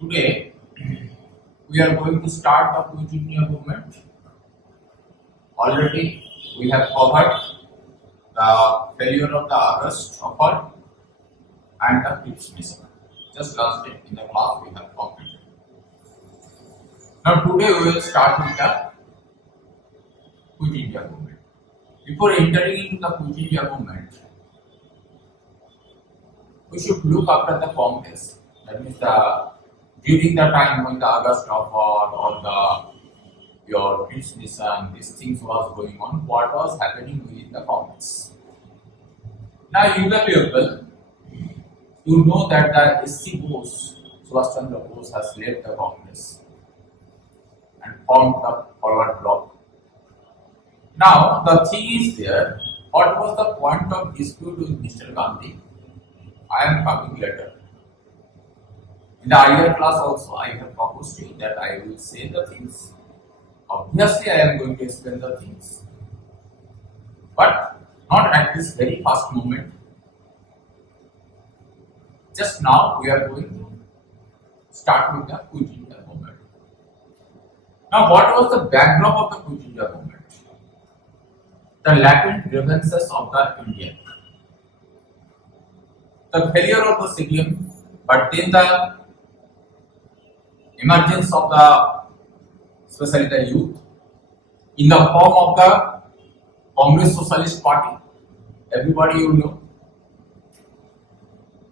Today, we are going to start the Quit India movement. Already, we have covered the failure of the August offer and the Cripps mission. Just last day in the class, we have completed. Now, today, we will start with the Quit India movement. Before entering into the Quit India movement, we should look after the Congress. That means during the time when the August offer or your Cripps mission, these things was going on, what was happening within the Congress. Now you the people, you know that the SC Bose, Subhash Chandra Bose has left the Congress and formed the forward bloc. Now the thing is there, what was the point of dispute with Mr. Gandhi? I am coming later. In the earlier class also, I have proposed to you that I will say the things. Obviously, I am going to explain the things, but not at this very first moment. Just now, we are going to start with the Quit India movement. Now, what was the backdrop of the Quit India movement? The latent grievances of the Indian, the failure of the CPM, but then the emergence of especially the youth, in the form of the Congress Socialist Party, everybody you know.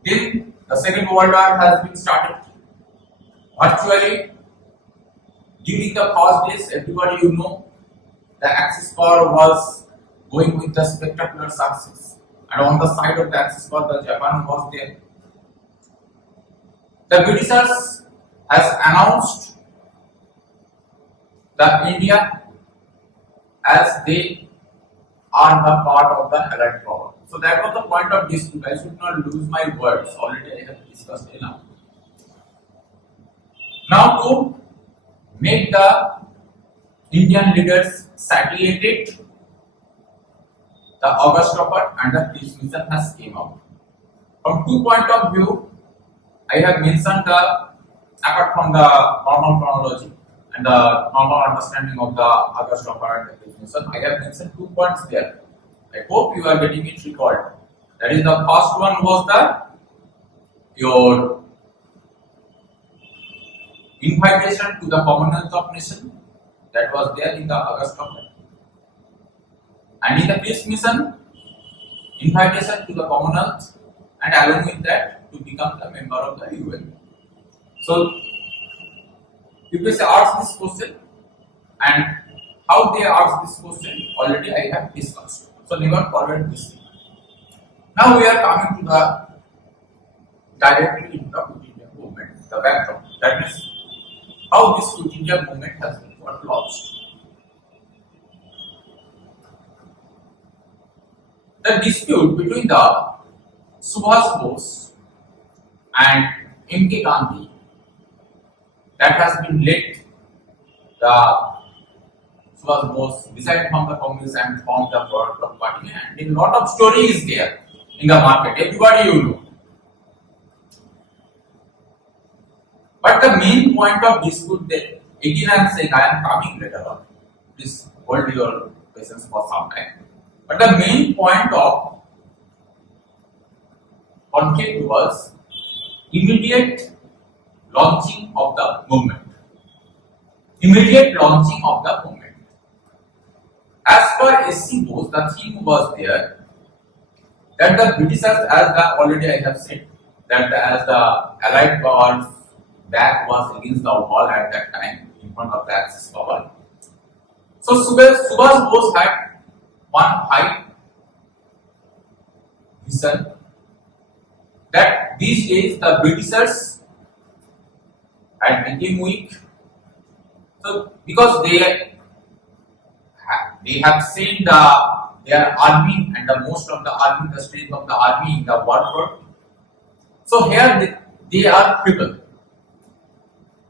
Then the Second World War has been started. Virtually, during the first days, everybody you know, the Axis power was going with the spectacular success. And on the side of the Axis power, the Japan was there. The Britishers has announced the India as they are the part of the Allied power. So that was the point of dispute. I should not lose my words. Already I have discussed enough. Now to make the Indian leaders satiated, the August offer and the Cripps mission has came out. From two point of view, I have mentioned apart from the normal chronology and the normal understanding of the August offer and the Cripps mission, I have mentioned 2 points there. I hope you are getting it recalled. That is, the first one was your invitation to the Commonwealth of Nations, that was there in the August offer, and in the Cripps mission, invitation to the Commonwealth, and along with that to become the member of the UN. So people ask this question, and how they ask this question already I have discussed. So never forget this thing. Now we are coming to directly into the Quit India movement, the background. That is how this Quit India movement has been launched. The dispute between the Subhash Bose and M.K. Gandhi, that has been led the Subhash Bose decided from the Congress and formed the Forward Bloc Party, and a lot of stories there in the market. Everybody you know. But the main point of dispute there, again I am saying I am coming later on. Please hold your patience for some time. But the main point of conflict was immediate launching of the movement. Immediate launching of the movement. As per SC Bose, the theme was there that the Britishers, already I have said, that as the Allied powers back was against the wall at that time in front of the Axis power. So Subhash Bose had one high vision that these days the Britishers had become weak. So because they have seen their army and the most of the army, the strength of the army in the war front. So here they are crippled.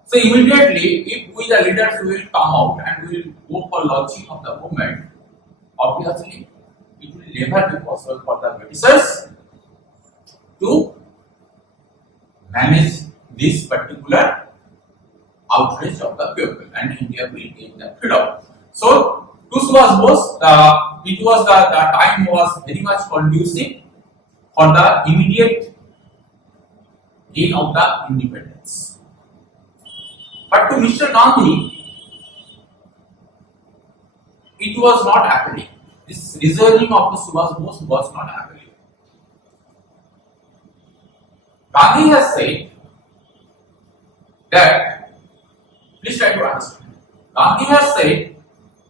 So immediately, if we the leaders will come out and will go for launching of the movement, obviously it will never be possible for the Britishers to manage this particular outrage of the people, and India will gain the freedom. So to Subhash Bose, the time was very much conducive for the immediate gain of the independence. But to Mr. Gandhi, it was not happening. This reasoning of the Subhash Bose was not happening. Gandhi has said that, please try to understand. Gandhi has said,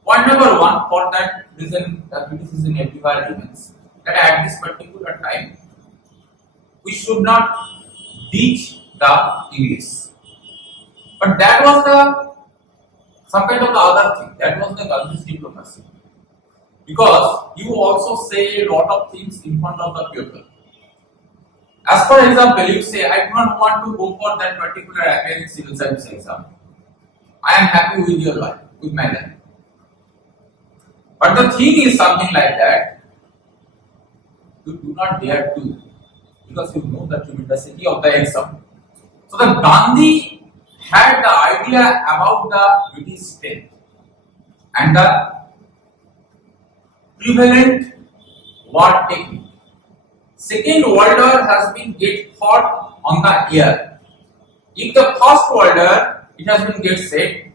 point number one, for that reason, the criticism everywhere remains, that at this particular time, we should not teach the English. But that was some kind of the other thing. That was the Gandhi's diplomacy. Because you also say a lot of things in front of the people. As for example, you say, I do not want to go for that particular academic civil service exam. I am happy with your life, with my life. But the thing is something like that, you do not dare to, because you know the tremendousity of the exam. So the Gandhi had the idea about the British state and the prevalent war technique. Second World War has been get fought on the air. If the First World War, it has been get set.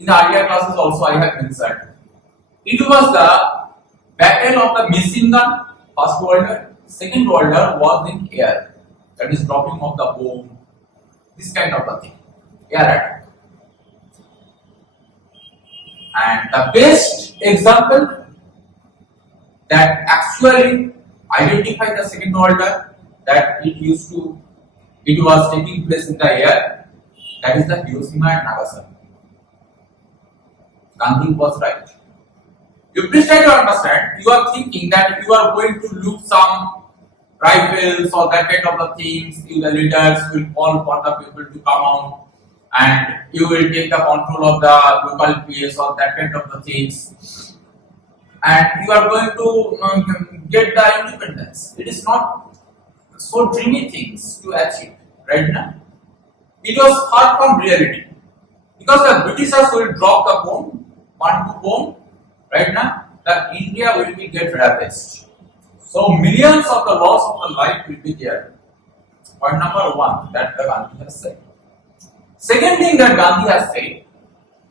In the earlier classes also I have mentioned. It was the battle of the machine gun. First World War. Second World War was in air. That is dropping of the bomb. This kind of a thing. Air attack. And the best example that actually identify the Second World War, that it was taking place in the air, that is the Hiroshima and Nagasaki. Gandhi was right. You please try to understand, you are thinking that you are going to look some rifles or that kind of the things, you the leaders will call for the people to come out and you will take the control of the local place or that kind of the things. And you are going to get the independence. It is not so dreamy things to achieve right now. It was far from reality. Because the Britishers will drop the bomb, one bomb, right now, the India will be get ravaged. So millions of the loss of the life will be there. Point number one, that the Gandhi has said. Second thing that Gandhi has said,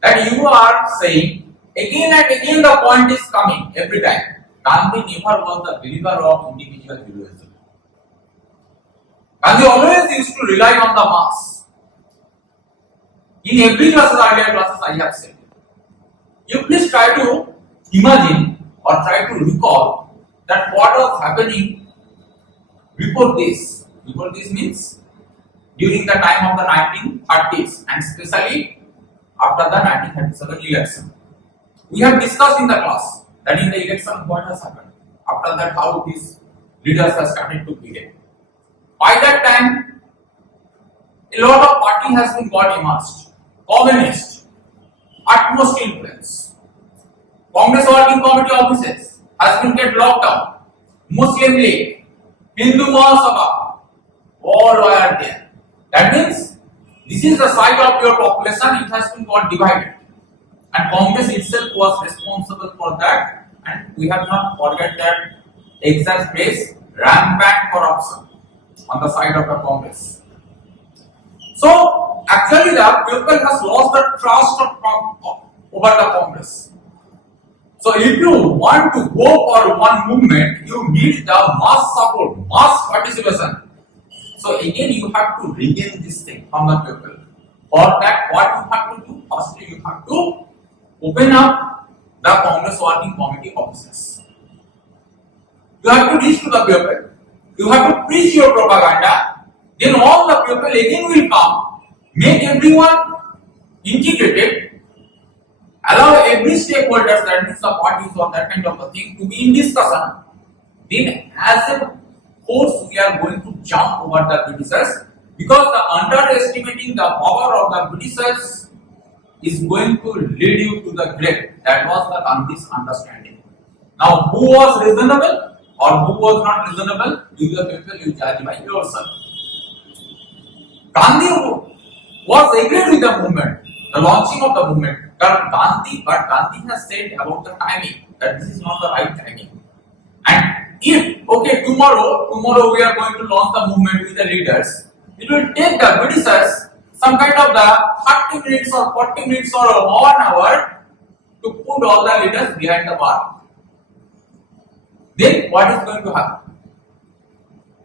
that you are saying, again and again the point is coming every time. Gandhi never was the believer of individual heroism. Gandhi always used to rely on the mass. In every classes, earlier classes I have said. You please try to imagine or try to recall that what was happening before this. Before this means during the time of the 1930s and especially after the 1937 election. We have discussed in the class that in the election what has happened. After that, how these leaders have started to behave. By that time, a lot of party has been got emerged. Communist, utmost influence. Congress Working Committee offices has been get locked down. Muslim League, Hindu Mahasabha, all were there. That means this is the size of your population. It has been got divided. And Congress itself was responsible for that, and we have not forget that exact phrase, rampant corruption on the side of the Congress. So actually the people has lost the trust over the Congress. So if you want to go for one movement, you need the mass support, mass participation. So again you have to regain this thing from the people. For that, what you have to do? Firstly, you have to open up the Congress Working Committee offices. You have to reach to the people. You have to preach your propaganda. Then all the people again will come, make everyone integrated, allow every stakeholders, that means the parties or that kind of a thing, to be in discussion. Then as a force we are going to jump over the Britishers, because the underestimating the power of the Britishers is going to lead you to the grave. That was the Gandhi's understanding. Now, who was reasonable or who was not reasonable? You the people, you judge by yourself. was agreed with the movement, the launching of the movement. But Gandhi has said about the timing that this is not the right timing. And if tomorrow we are going to launch the movement with the leaders, it will take the Britishers some kind of the 30 minutes or 40 minutes or 1 hour to put all the leaders behind the bar. Then what is going to happen?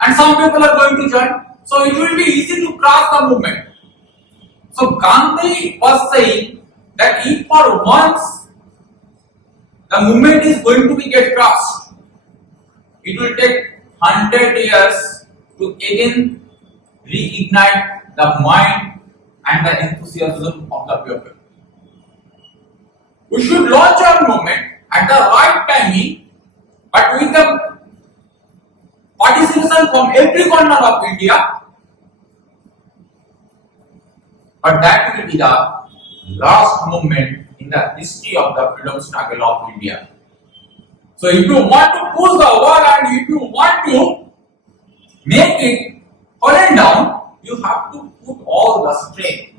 And some people are going to join. So it will be easy to cross the movement. So Gandhi was saying that if for once the movement is going to be get crossed, it will take 100 years to again reignite the mind and the enthusiasm of the people. We should launch our movement at the right timing, but with the participation from every corner of India. But that will be the last movement in the history of the freedom struggle of India. So if you want to push the wall and if you want to make it falling down, you have to put all the strength.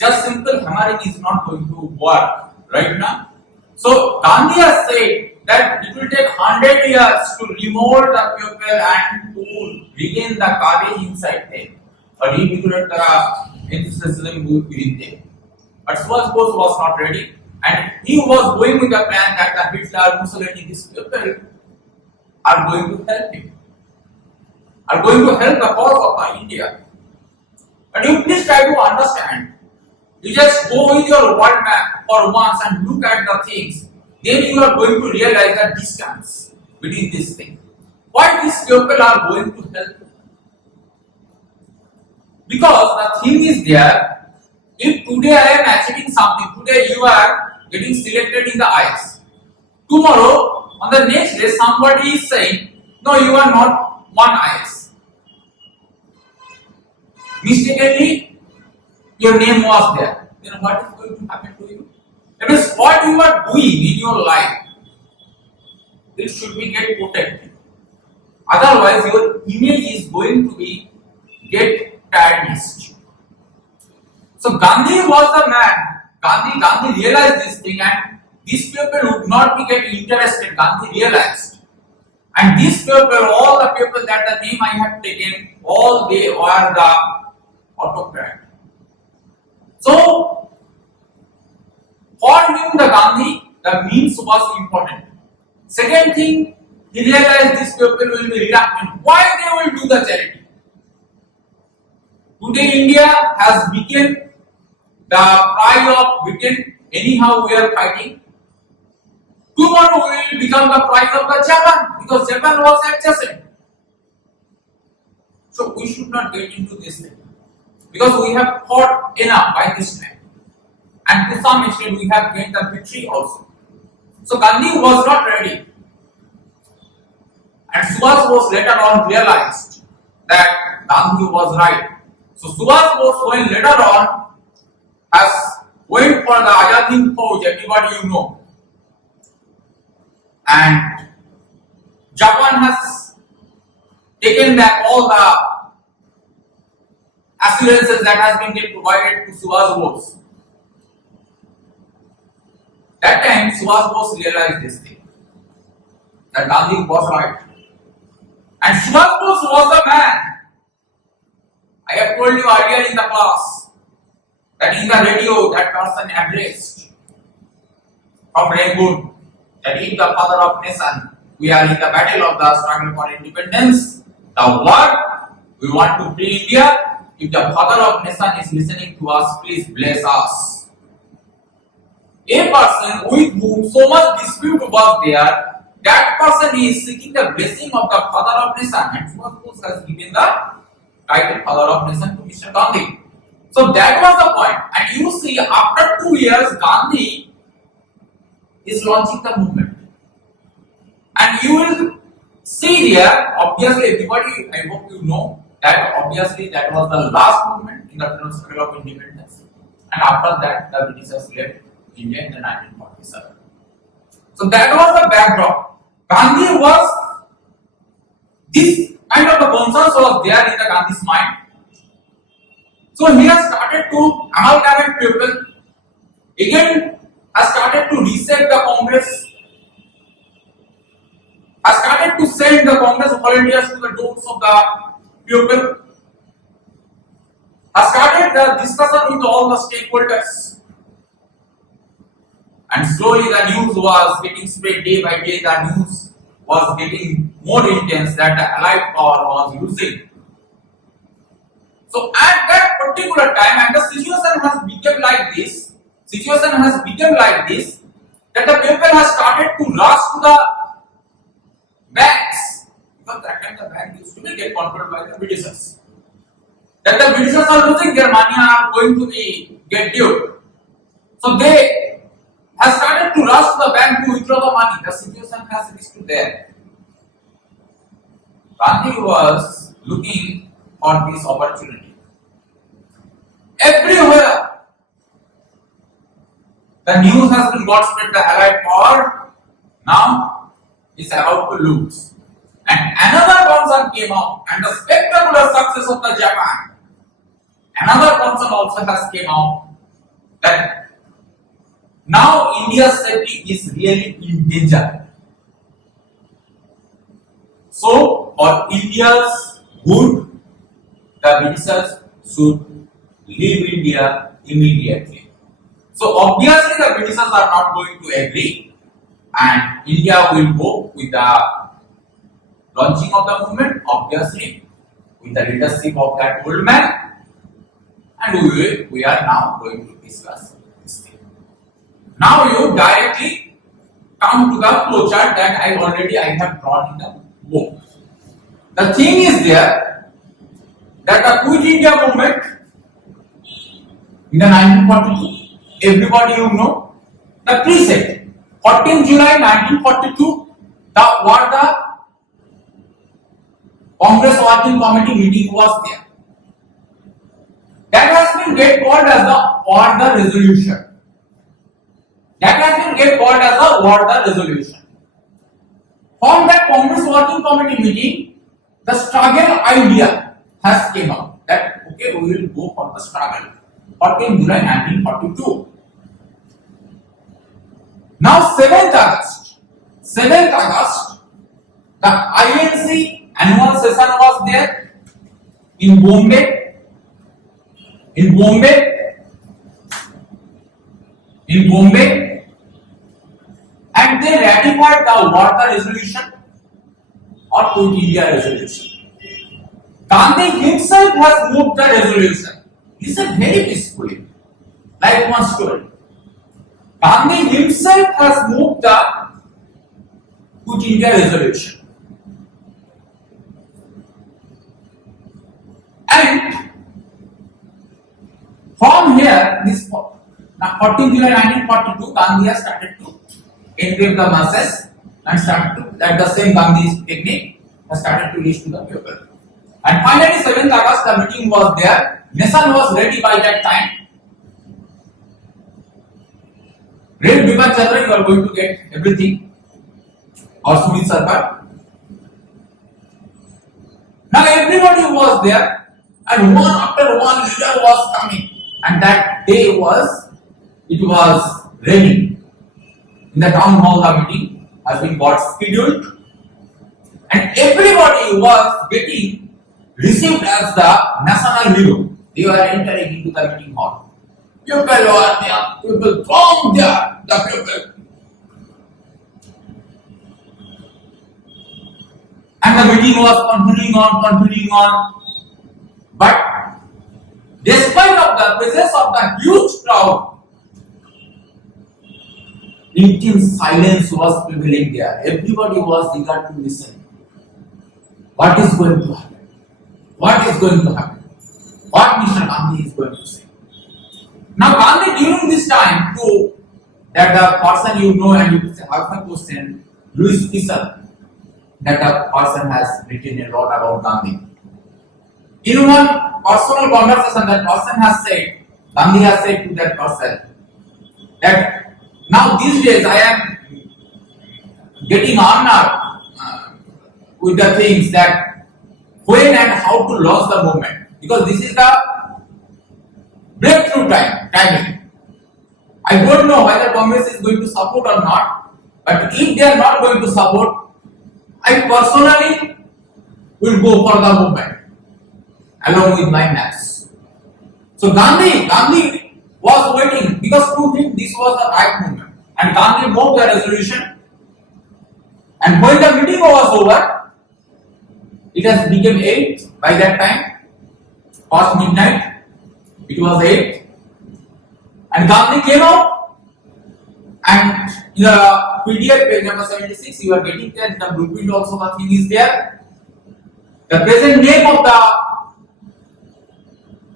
Just simple hammering is not going to work right now. So Gandhi has said that it will take 100 years to remold the people and to regain the courage inside them, or reinvigorate the enthusiasm within them. But Subhash Bose was not ready, and he was going with the plan that the Hitler, Mussolini, these people are going to help him, are going to help the cause of India. But you please try to understand. You just go with your world map for once and look at the things. Then you are going to realize the distance between these things. Why these people are going to help? Because the thing is there, if today I am achieving something, today you are getting selected in the IS. Tomorrow, on the next day, somebody is saying, no, you are not one IS. Mistakenly, your name was there. Then what is going to happen to you? That means what you are doing in your life, it should be get protected. Otherwise, your image is going to be get tarnished. So Gandhi was the man. Gandhi realized this thing, and these people would not be getting interested. Gandhi realized, and these people, all the people that the name I have taken, all they are the autocrat. So for him, the Gandhi, the means was important. Second thing, he realized these people will be reluctant. Why they will do the charity? Today India has become the pride of Britain. Anyhow, we are fighting. Tomorrow we will become the pride of the Japan, because Japan was adjacent. So we should not get into this thing, because we have fought enough by this time, and to some extent we have gained the victory also. So Gandhi was not ready, and Subhash Bose later on realized that Gandhi was right. So Subhash Bose, when later on has went for the Azad Hind Fauj, everybody you know, and Japan has taken back all the assurances that has been provided to Subhash Bose. That time Subhash Bose realized this thing, that Gandhi was right. And Subhash Bose was the man. I have told you earlier in the class that in the radio that person addressed from Rangoon, that is the father of nation. We are in the battle of the struggle for independence. The word we want to free India. If the father of nation is listening to us, please bless us. A person with whom so much dispute was there, that person is seeking the blessing of the father of nation, and Subhash Bose has given the title father of nation to Mr. Gandhi. So that was the point. And you see, after 2 years, Gandhi is launching the movement. And you will see there, obviously everybody, I hope you know, that obviously that was the last movement in the freedom struggle of independence. And after that, the Britishers left India in the 1947. So that was the backdrop. Gandhi was, this kind of the concerns was there in the Gandhi's mind. So he has started started to amalgamate people, again has started to reset the Congress, has started to send the Congress volunteers to the doors of the people, has started the discussion with all the stakeholders, and slowly the news was getting spread day by day. The news was getting more intense that the Allied power was using. So at that particular time, and the situation has become like this, that the people have started to rush to the banks, because that time the bank used to be get controlled by the Britishers. That the Britishers are losing their money and are going to be get due. So they have started to rush to the bank to withdraw the money. The situation has reached to there. Gandhi was looking for this opportunity. Everywhere the news has been got spread, the Allied power now is about to lose. And another concern came out, and the spectacular success of the Japan. Another concern also has came out that now India's safety is really in danger. So for India's good, the Britishers should leave India immediately. So obviously the Britishers are not going to agree, and India will go with the launching of the movement, obviously with the leadership of that old man, and we are now going to discuss this thing. Now you directly come to the flowchart that I have drawn in the book. The thing is there that the Quit India movement in the 1942, everybody you know, the preset, 14 July 1942, the Congress Working Committee meeting was there. That has been get called as the Warda Resolution. That has been get called as the Warda Resolution. From that Congress Working Committee meeting, the struggle idea has came out that okay, we will go for the struggle. 14 July 1942. Now 7th August, the INC annual session was there in Bombay, and they ratified the Warda Resolution or Quit India Resolution. Gandhi himself has moved the resolution. He said very peacefully, like one story. Gandhi himself has moved the Quit India Resolution. And from here, this 14 July 1942, Gandhi has started to engrave the masses and started to, that the same Gandhi's technique has started to reach to the people. And finally, 7th August, the meeting was there. Nation was ready by that time. Real Bipan Chandra, you are going to get everything. Or Sumit Sarkar. Now everybody was there, and one after one leader was coming. And that day it was raining. In the town hall, the meeting has been got scheduled, and everybody was getting received as the national hero. They were entering into the meeting hall. People were there, people from there, the people. And the meeting was continuing on. But despite of the presence of the huge crowd, intense silence was prevailing there. Everybody was eager to listen. What is going to happen? What What Mr. Gandhi is going to say? Now Gandhi during this time to that the person you know and you ask a question, Louis Fisher, that the person has written a lot about Gandhi. In one personal conversation, that person has said, Gandhi has said to that person that now these days I am getting honored with the things that when and how to launch the movement, because this is the breakthrough timing. I don't know whether Congress is going to support or not, but if they are not going to support, I personally will go for the movement along with my mass. So Gandhi was waiting because to him this was the right movement, and Gandhi moved the resolution. And when the meeting was over, it has become 8 by that time, past midnight. It was 8, and Gandhi came out, and in the PDF page number 76, you are getting there. The blueprint also the thing is there. The present name of the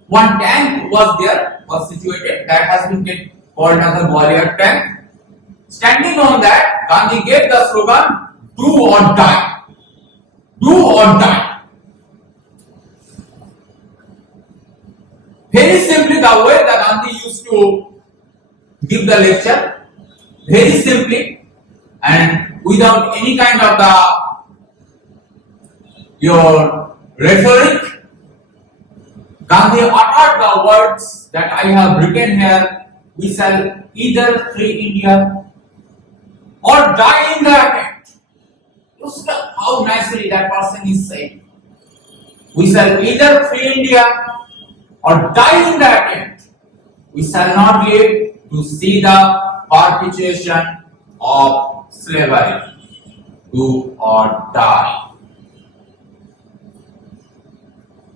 one tank was situated, that has been called as the Gwalior tank. Standing on that, Gandhi gave the slogan, "Do or die." Do or die. Very simply, the way that Gandhi used to give the lecture, very simply and without any kind of your rhetoric, Gandhi uttered the words that I have written here: "We shall either free India or die in the attempt." You see how nicely that person is saying. We shall either free India or die in the attempt. We shall not live to see the perpetuation of slavery. Do or die.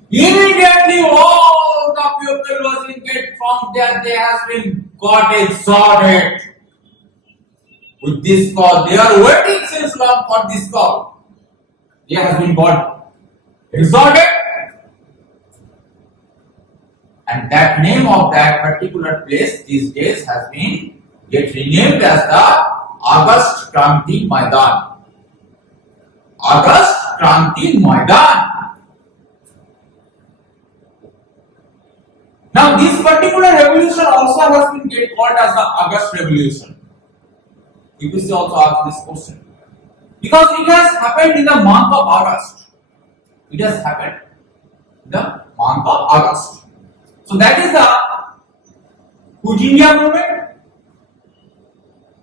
Immediately all the people was engaged from there. They has been got exhorted with this call. They are waiting since long for this call. They has been got exhorted, and that name of that particular place these days has been renamed as the August Kranti Maidan. August Kranti Maidan. Now this particular revolution also has been called as the August Revolution. UPSC also asked this question because it has happened in the month of August. It has happened in the month of August. So that is the Quit India movement,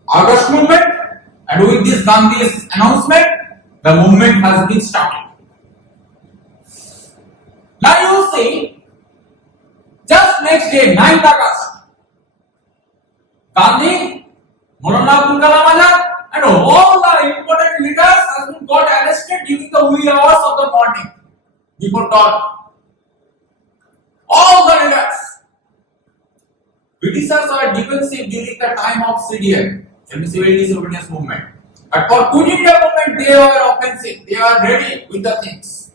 August movement, and with this Gandhi's announcement, the movement has been started. Now you see, just next day, 9th August, Gandhi, Maulana Abdul Kalam Azad, and all the important leaders have been got arrested during the wee hours of the morning before dawn. All the leaders. Britishers were defensive during the time of CDM, Civil Disobedience Movement. But for Quit India movement, they were offensive. They were ready with the things.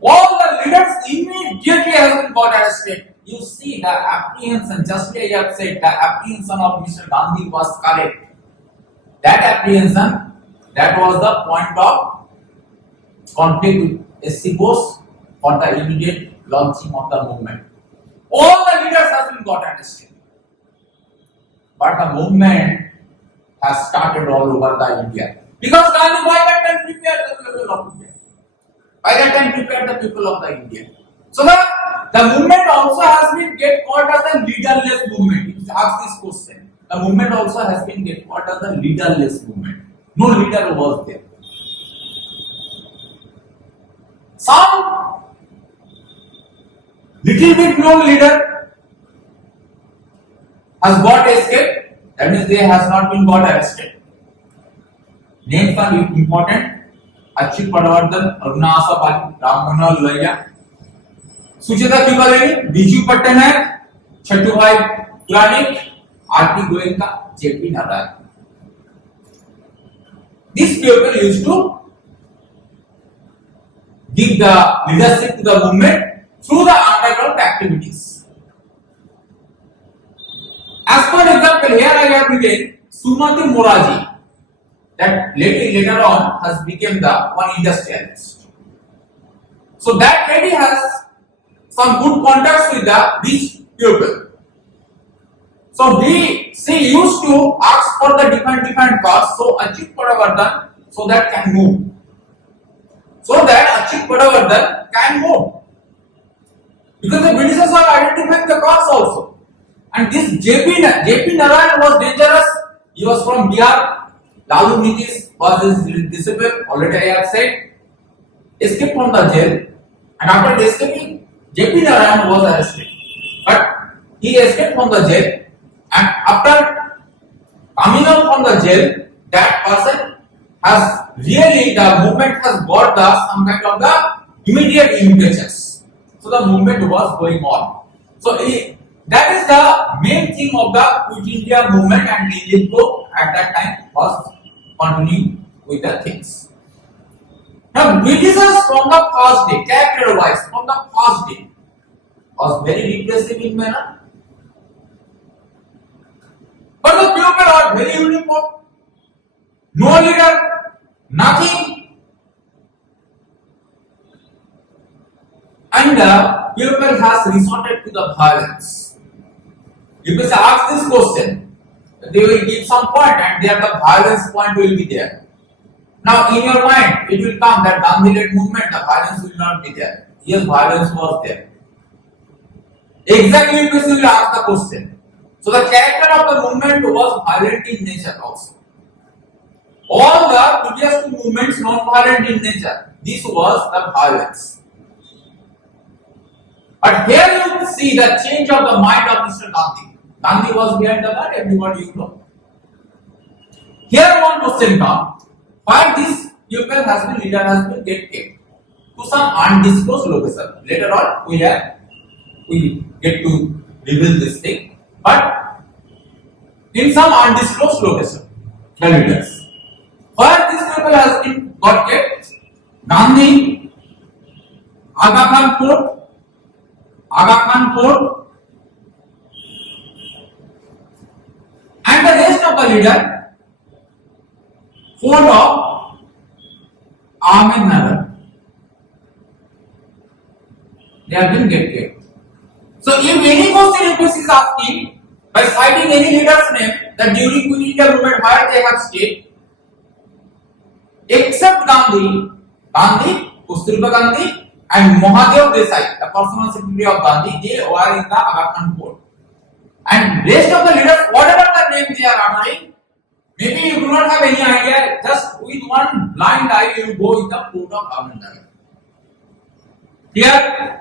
All the leaders immediately have been got arrested. You see the apprehension, just like I have said, the apprehension of Mr. Gandhi was correct. That apprehension, that was the point of conflict with SC Bose for the immediate launching of the movement. All the leaders have been got arrested. But the movement has started all over the India. Because Gandhi by that time prepared the people of India. By that time prepared the people of the India. So the movement also has been called as a leaderless movement. If you ask this question, the movement also has been called as a leaderless movement. No leader was there. Some little bit known leader has got escaped. That means they has not been got arrested. Names are important. Achut Padwardhan, Aruna Asaf, Ram Manohar Lohia, Sucheta Tripathi, Biju Patnaik, Chatubhai Puranik, R.P. Goenka, J.P. Narayan. These people used to give the leadership to the movement through the underground activities. As for example, here I have written Sumati Moraji, that later on has become the one industrialist. So that lady has some good contacts with the rich people. So she used to ask for the different costs. So Achut Padwardhan, so that can move. So that Achut Padwardhan can move. Because the Britishers were identifying the cause also. And this JP Narayan was dangerous. He was from Bihar. Lalu Nitish was his disciple. Already I have said. Escaped from the jail. And after escaping, JP Narayan was arrested. But he escaped from the jail. And after coming out from the jail, that person has really, the movement has got some kind of the immediate impetus. So the movement was going on. So that is the main thing of the Quit India movement, and Lilipko at that time was continuing with the things. Now Britishers from the first day, character-wise from the first day, was very repressive in manner. But the people are very uniform. No leader, nothing. And the people has resorted to the violence. You can ask this question, they will give some point and there the violence point will be there. Now in your mind, it will come that Gandhi-led movement, the violence will not be there. Yes, violence was there. Exactly, you will ask the question. So the character of the movement was violent in nature also. All the previous two movements non-violent in nature. This was the violence. But here you see the change of the mind of Mr. Gandhi. Gandhi was behind the bar, everybody you know. Here one question comes. Why this leader has been kept to some undisclosed location. Later on we get to reveal this thing. But in some undisclosed location, the leaders. Where this people has been got kept? Gandhi, Aga Khan Fort, and the rest of the leader, Fort of Ahmednagar. They have been kept. So if any question is asking by citing any leader's name that during Quit India movement where they have stayed, except Gandhi, Kasturba Gandhi and Mahadev Desai, the personal secretary of Gandhi, they were in the Aga Khan Fort. And rest of the leaders, whatever the name they are uttering, maybe you do not have any idea, just with one blind eye you go in the Fort of Ahmednagar. Here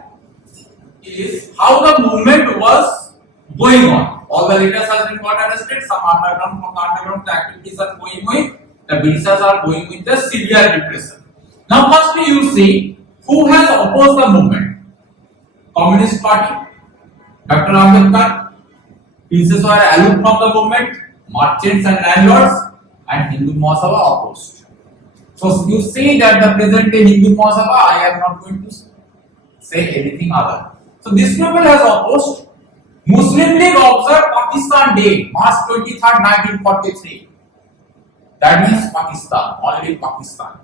is how the movement was going on. All the leaders have been got arrested, some underground activities are going with, the Britishers are going with the severe repression. Now firstly you see who has opposed the movement. Communist Party, Dr. Ambedkar, Princess were aloof from the movement, merchants and landlords, and Hindu Mahasabha opposed. So you see that the present day Hindu Mahasabha, I am not going to say anything other. So this people has opposed. Muslim League observed Pakistan Day, March 23rd, 1943. That means Pakistan, only Pakistan.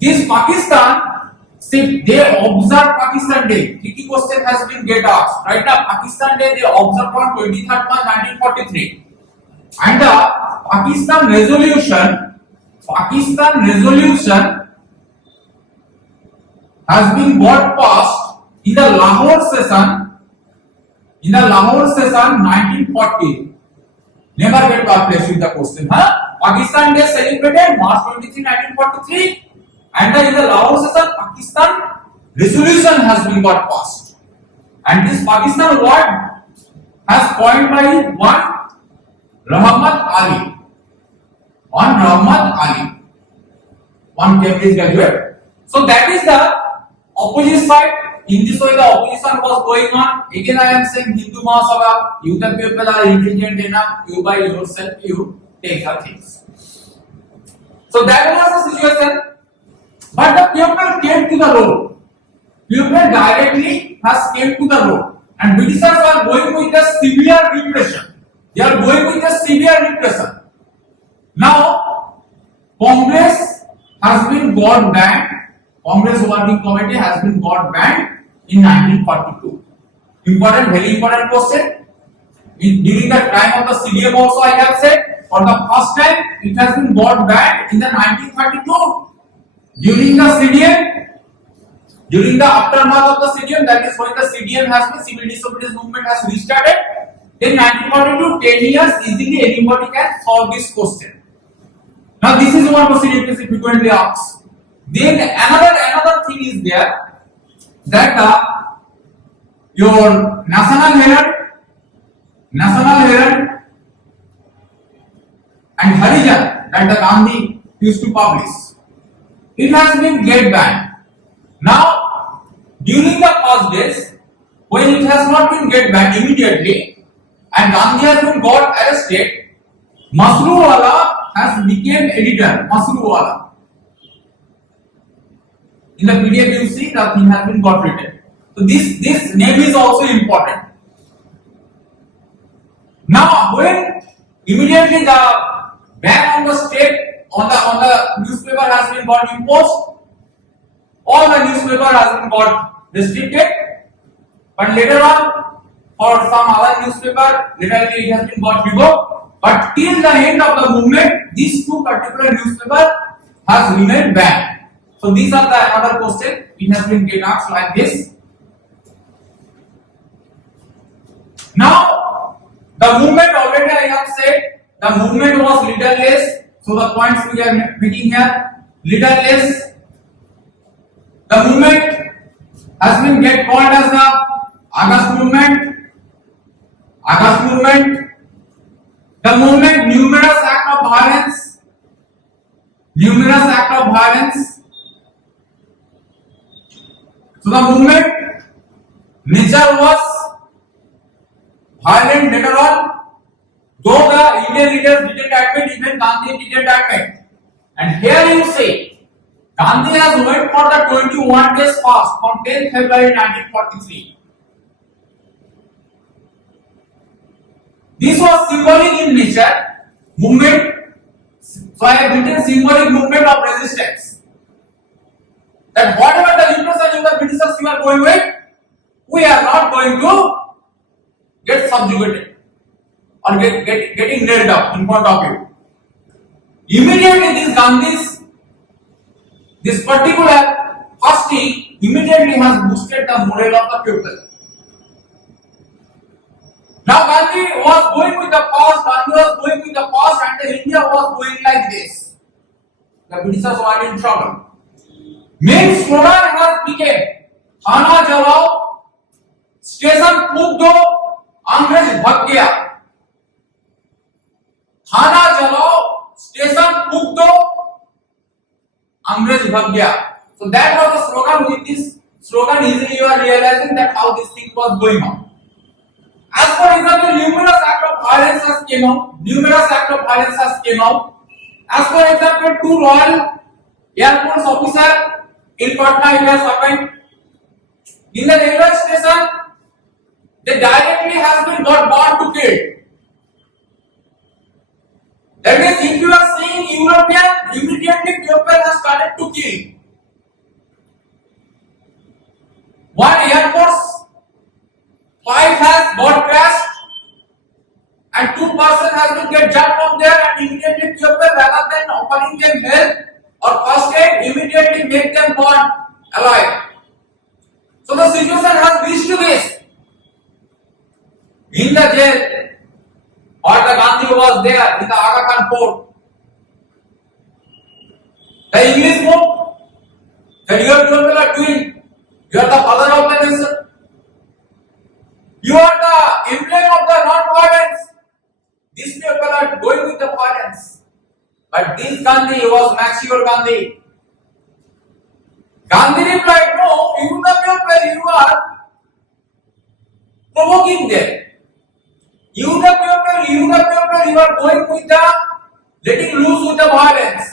This Pakistan, see, they observe Pakistan Day. Tricky question has been get asked. Right now, Pakistan Day they observe on 23rd March 1943. And the Pakistan resolution has been brought past in the Lahore session 1940. Never get perplexed with the question. Pakistan Day celebrated March 23, 1943, and in the Lahore session, Pakistan resolution has been got passed. And this Pakistan word has coined by one Rahmat Ali, one Cambridge graduate. So that is the opposite side. In this way, the opposition was going on. Again, I am saying Hindu Mahasabha. You the people are intelligent enough. You by yourself, you take the things. So that was the situation. But the people came to the road. People directly has came to the road. And Britishers are going with the severe repression. They are going with the severe repression. Now, Congress has been got banned. Congress Working Committee has been got banned in 1942. Very important question. During the time of the CDM also I have said, for the first time it has been got banned in the 1932. During the CDM, During the aftermath of the CDM, that is when the CDM has been, civil disobedience movement has restarted, then 1942, 10 years, easily anybody can solve this question. Now this is one question UPSC frequently asks. Then another thing is there, that your National Herald and Harijan, that the Gandhi used to publish, it has been get banned. Now, during the first days, when it has not been get banned immediately, and Gandhi has been got arrested, Masruwala has become editor. Masruwala. In the PDF you see the thing has been got written. So this name is also important. Now, when immediately the ban on the state on the newspaper has been got imposed, all the newspaper has been got restricted, but later on for some other newspaper later it has been got revoked. But till the end of the movement, these two particular newspapers has remained banned. So these are the another question. It has been get asked like this. Now the movement already I have said the movement was leaderless. So the points we are making here, leaderless. The movement has been get called as the August movement. The movement numerous act of violence. So the movement nature was violent later on, though the Indian leaders didn't admit, even Gandhi didn't admit. And here you say, Gandhi has went for the 21 days fast from 10 February 1943. This was symbolic in nature, movement. So I have written symbolic movement of resistance. That whatever the impression the Britishers you are going with, we are not going to get subjugated or getting nailed up in front of you. Immediately these Gandhis, this particular fasting immediately has boosted the morale of the people. Now Gandhi was going with the past, and the India was going like this. The Britishers were in trouble. Main slogan has become Khana jalao, station फूक दो, अंग्रेज भाग गया. खाना जलाओ, station फूक दो, अंग्रेज भाग गया. So that was the slogan. With this slogan, easily you are realizing that how this thing was going on. As for example, numerous acts of violence has came out. As for example, two Royal Air Force officers in Patna, it has happened. In the railway station, they directly has been got born to kill. That means if you are seeing European, immediately people have started to kill. One Air Force flight has got crashed and 2 persons has been get jumped from there, and immediately people rather than offering them help or first aid, immediately make them born alive. So the situation has reached to this. In the jail, or the Gandhi was there in the Aga Khan fort. The English book that you people are doing, you are the father of the nation. You are the emblem of the non-violence. These people are going with the violence. But this Gandhi was mature Gandhi. Gandhi replied, no, you the people, you are provoking them. You the people, you are going with the, letting loose with the violence.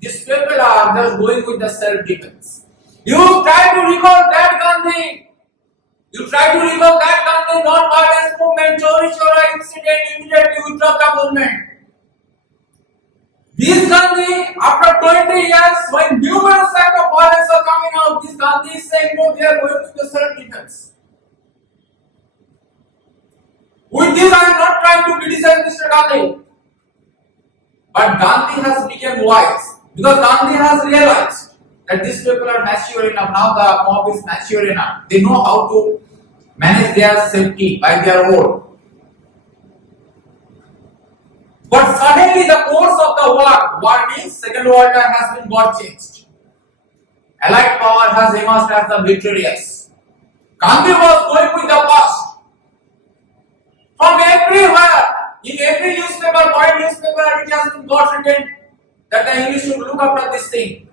These people are just going with the self-defense. You try to recall that Gandhi. You try to recall that Gandhi non-violence movement, Chori Chora incident, immediately withdraw the movement. This Gandhi, after 20 years, when numerous acts of violence are coming out, this Gandhi is saying, no, they are going with the self-defense. With this, I am not trying to criticize Mr. Gandhi. But Gandhi has become wise, because Gandhi has realized that these people are mature enough. Now the mob is mature enough. They know how to manage their safety by their own. But suddenly the course of the war means Second World War has been got changed. Allied power has emerged as the victorious. Gandhi was going with the past. From everywhere, in every newspaper, foreign newspaper, it has been got written that the English should look after this thing.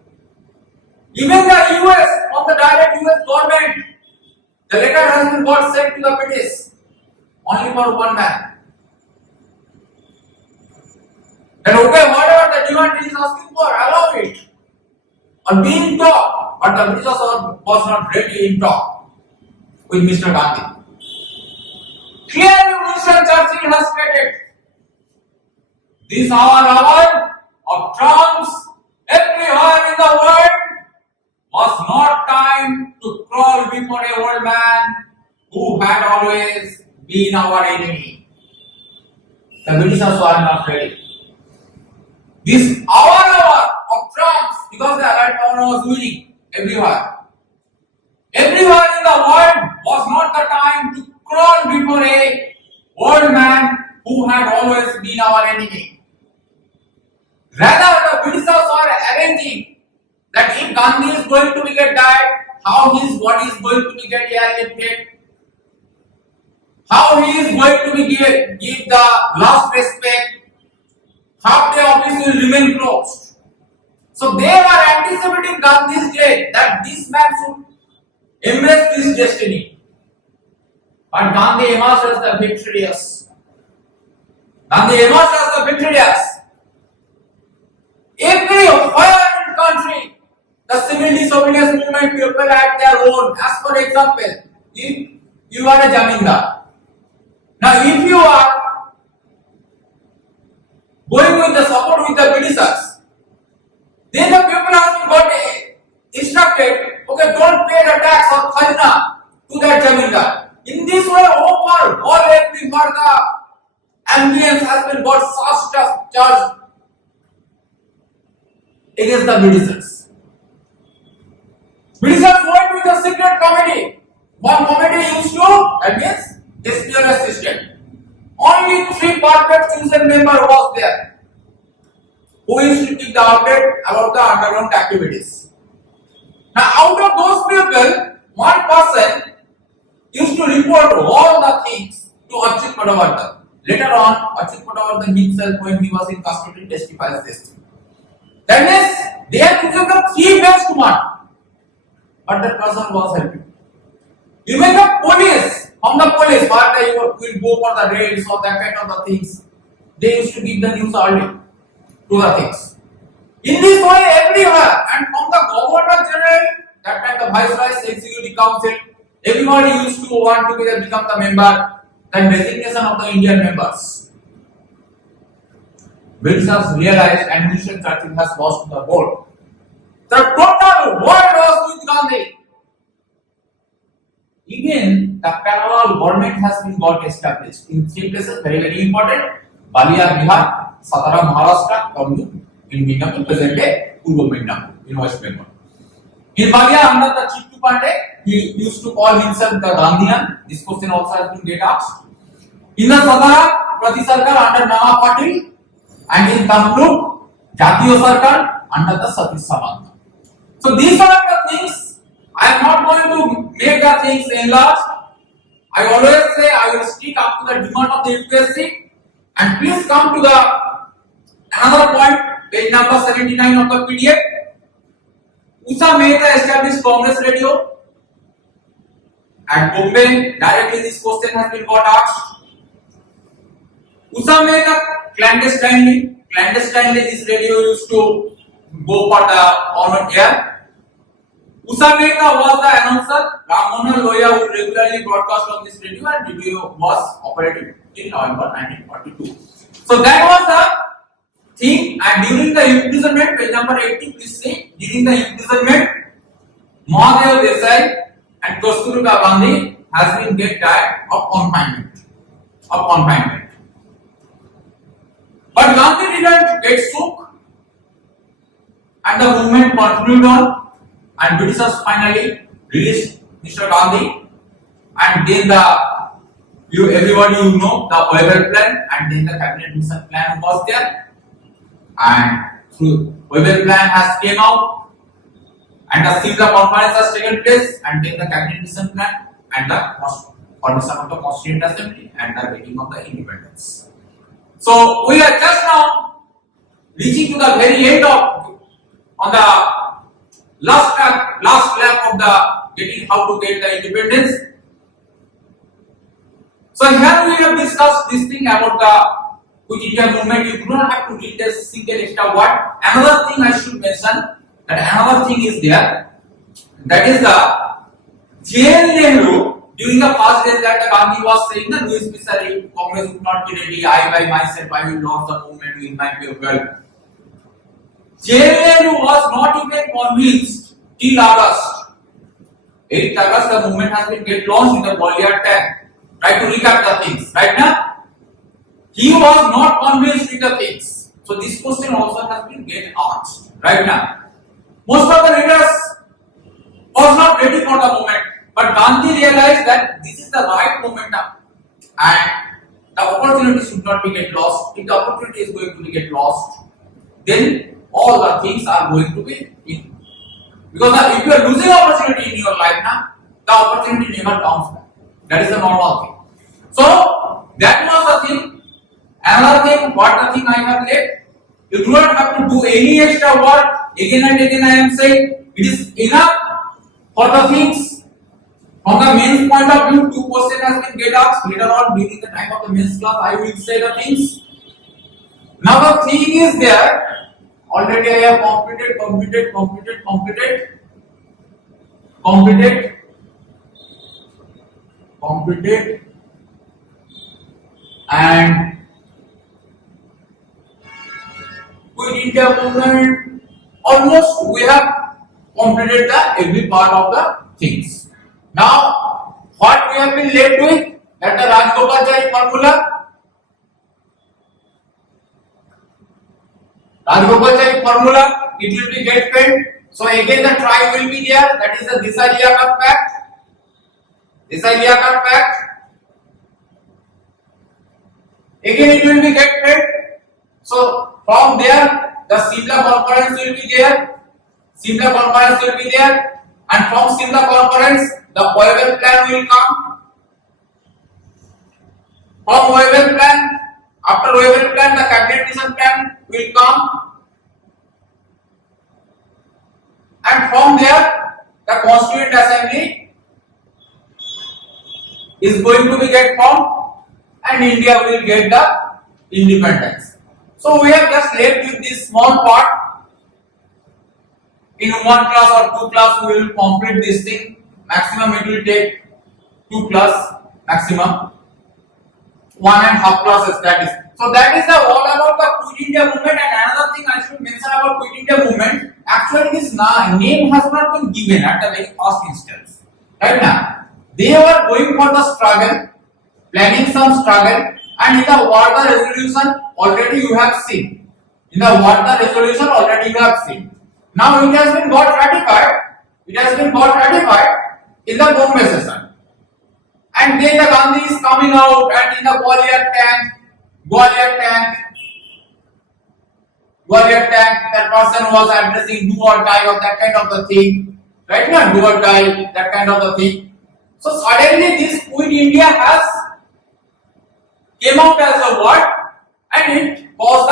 Even the US, from the direct US government, the letter has been got sent to the British. Only for one man. That okay, whatever the demand is asking for, allow it. Or be in talk, but the British was not ready in talk with Mr. Gandhi. Clearly, Winston Churchill has stated, "This hour of Trumps everywhere in the world was not time to crawl before a old man who had always been our enemy." The Britishers were not ready. This hour of Trumps, because the Allied power was winning everywhere. Everywhere in the world was not the time to crawl before a old man who had always been our enemy. Rather, the Britishers were arranging that if Gandhi is going to get died, how his body is going to get airlifted, how he is going to give the last respect, half day office will remain closed. So they were anticipating Gandhi's death, that this man should embrace this destiny. But Gandhi emerged as the victorious. Gandhi emerged as the victorious. Everywhere in the country, the civil disobedience movement people had their own. As for example, if you are a Jamindar, now if you are going with the support with the Britishers, then the people have got instructed, okay, don't pay the tax or khazna to that Jamindar. In this way, all everywhere the ambience has been got such charged against the Britishers. Britishers went with a secret committee. One committee used to, that means, espionage system. Only 3 perfect chosen members was there who used to keep the update about the underground activities. Now, out of those people, one person used to report all the things to Achyut Puruvardhan. Later on, Achyut Puruvardhan himself, when he was in custody, testifies this thing. That means they have chosen the 3 best one, but that person was helping. Even the police, from the police, where they will go for the raids or that kind of the things, they used to give the news early to the things. In this way, everywhere, and from the Governor General, that time the Viceroy's Executive Council, everybody used to want to become the member, then resignation of the Indian members. Britishers realized and Winston Churchill has lost the vote. The total world was with Gandhi. Even the parallel government has been got established in 3 places, very important: Balia, Bihar, Satara, Maharashtra, Kamrup in Midnapur, present day Purva Midnapur in West Bengal. In Balia, under the Chittu Pandey, he used to call himself the Gandhian. This question also has been get asked. In the Satara, Prati Sarkar under Nana Patil, and in Kamrup, Jatiyo Sarkar under the Satish Samant. So these are the things. I am not going to make the things enlarged. I always say I will stick up to the demand of the UPSC. And please come to the another point, page number 79 of the PDF. Usha Mehta established Congress Radio at Bombay. Directly this question has been got asked. Usha Mehta clandestinely this radio used to go for the on air. Usha Mehta was the announcer. Ram Manohar Lohia would regularly broadcast on this radio, and radio was operated in November 1942. So that was the thing. And during the imprisonment, page number 80, please see, during the imprisonment, Mahadev Desai and Kasturba Gandhi has been get died of confinement. But Gandhi didn't get shook, and the movement continued on. and Britishers finally released Mr. Gandhi, and then everybody know the Webber plan, and then the cabinet mission plan was there, and through Webber plan has came out, and the Simla conference has taken place, and then the cabinet mission plan and the formation of the Constituent Assembly and the making of the independence. So we are just now reaching to the very end of on the last lap of the getting how to get the independence. So here we have discussed this thing about the Quit India movement. You do not have to read a single extra word. Another thing I should mention, that another thing is there, that is the J.L. Nehru. During the first days that the Gandhi was saying that Louis Missouri, Congress would not be ready, I by myself, I will launch the movement with my people. J.L. Nehru was not even convinced till August. 8th August, the movement has been get launched in the Gwalior tank. Try to recap the things. Right now, he was not convinced with the things. So this question also has been get asked. Right now, most of the leaders was not ready for the movement. But Gandhi realized that this is the right momentum and the opportunity should not be get lost. If the opportunity is going to be get lost, then all the things are going to be in. Because if you are losing opportunity in your life now, the opportunity never comes back. That is the normal thing. So that was the thing. Another thing, what the thing I have left, you do not have to do any extra work. Again and again I am saying, it is enough for the things. From the mains point of view, 2 questions has been get asked. Later on during the time of the mains class, I will say the things. Now the thing is there. Already I have completed, and Quit India movement. Almost we have completed the every part of the things. Now, what we have been left with, that the Rajgopalachari formula. Rajgopalachari formula, it will be get paid. So again the try will be there, that is the Desai-Liaquat Pact. Desai-Liaquat Pact. Again it will be get paid. So from there, the Simla conference will be there. And from Simla conference, the Webber plan will come. From Webber plan, after Webber plan, the cabinet mission plan will come. And from there, the Constituent Assembly is going to be get formed, and India will get the independence. So we have just left with this small part. In 1 class or 2 class, we will complete this thing. Maximum it will take 2 class maximum. 1.5 classes, that is. So that is the all about the Quit India movement. And another thing I should mention about Quit India movement, actually this name has not been given at the very first instance. Right now, they were going for the struggle, planning some struggle, and in the Warda resolution already you have seen. Now it has been got ratified. In the Bombay session. And then the Gandhi is coming out, and in the Gwalior tank, that person was addressing do or die or that kind of the thing. Right now, do or die, that kind of the thing. So suddenly this Quit India has came out as a word, and it got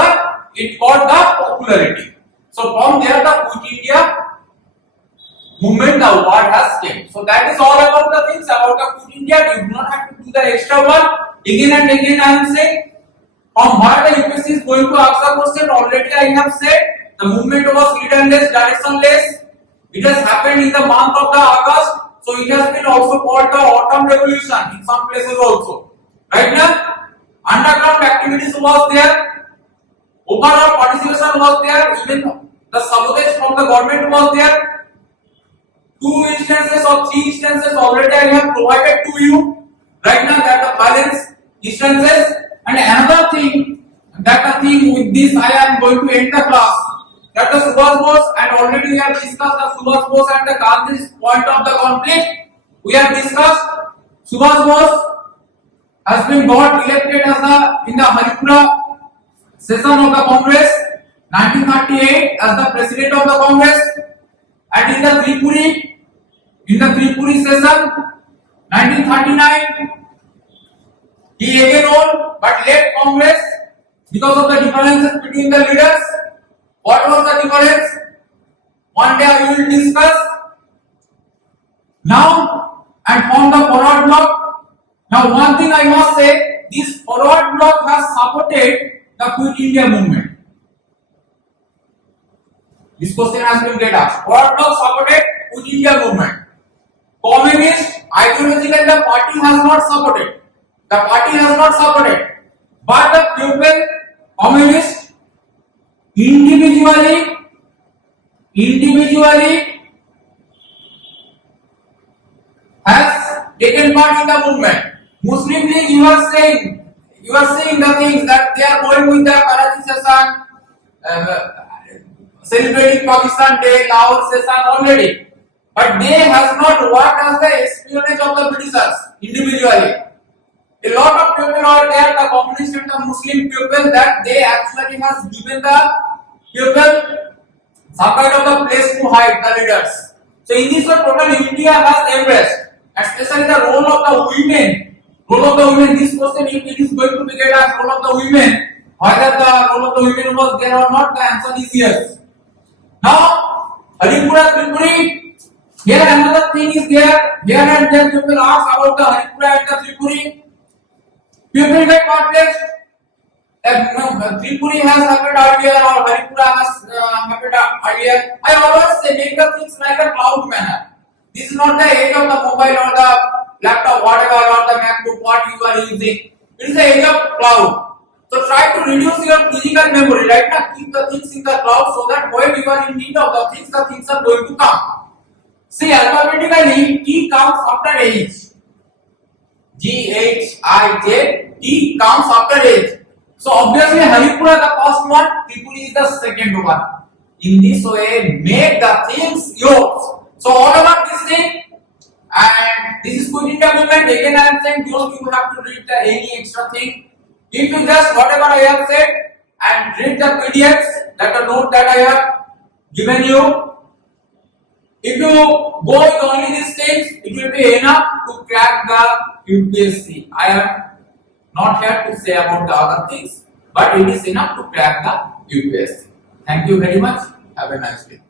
the popularity. So from there the Quit India movement, the word has came. So that is all about the things about the Quit India. You do not have to do the extra work. Again and again I am saying, from where the UPSC is going to ask the question, already I have said, the movement was leaderless, directionless. It has happened in the month of the August, so it has been also called the autumn revolution in some places also. Right now, underground activities was there, overall participation was there, even the sabotage from the government was there. 2 instances or 3 instances already I have provided to you. Right now that the violence instances, and another thing, that the thing with this I am going to end the class. that the Subhash Bose, and already we have discussed the Subhash Bose and the Gandhi's point of the conflict. We have discussed Subhash Bose has been got elected as in the Haripura session of the Congress 1938 as the president of the Congress, and in the Tripuri session 1939 he again won but left Congress because of the differences between the leaders. What was the difference? One day I will discuss now and form the forward bloc. Now one thing I must say, this forward bloc has supported the Quit India movement. This question has been get asked. Forward bloc supported Quit India movement. Communist ideologically the party has not supported. The party has not supported. But the people, communist, individually has taken part in the movement. Muslim League, you are saying the things that they are going with the Karachi session, celebrating Pakistan Day, Lahore session already, but they has not worked as the espionage of the Britishers individually. A lot of people are there, the communist and the Muslim people, that they actually has given the people some kind of the place to hide the leaders. So in this way, total India has embraced, especially the role of the women. This question, if it is going to be get as role of the women, whether the role of the women was there or not, the answer is yes. Now, Haripura, Tripuri, here another thing is there. Here and there people ask about the Haripura and the Tripuri. People get perplexed. Tripuri has happened earlier or Haripura has happened earlier. I always say make the things like a cloud manner. This is not the age of the mobile or the laptop, whatever, or the MacBook, what you are using. It is the age of cloud. So try to reduce your physical memory. Right now, keep the things in the cloud so that when you are in need of the things are going to come. See, alphabetically, T comes after H. G-H-I-J, T comes after H. So obviously Haripura the first one, Tripuri is the second one. In this way, make the things yours. So all about this thing, and this is Quit India movement. Again I am saying, don't you have to read any extra thing. If you just whatever I have said and read the PDFs, that the note that I have given you. If you go with only these things, it will be enough to crack the UPSC. I am not here to say about the other things, but it is enough to crack the UPSC. Thank you very much. Have a nice day.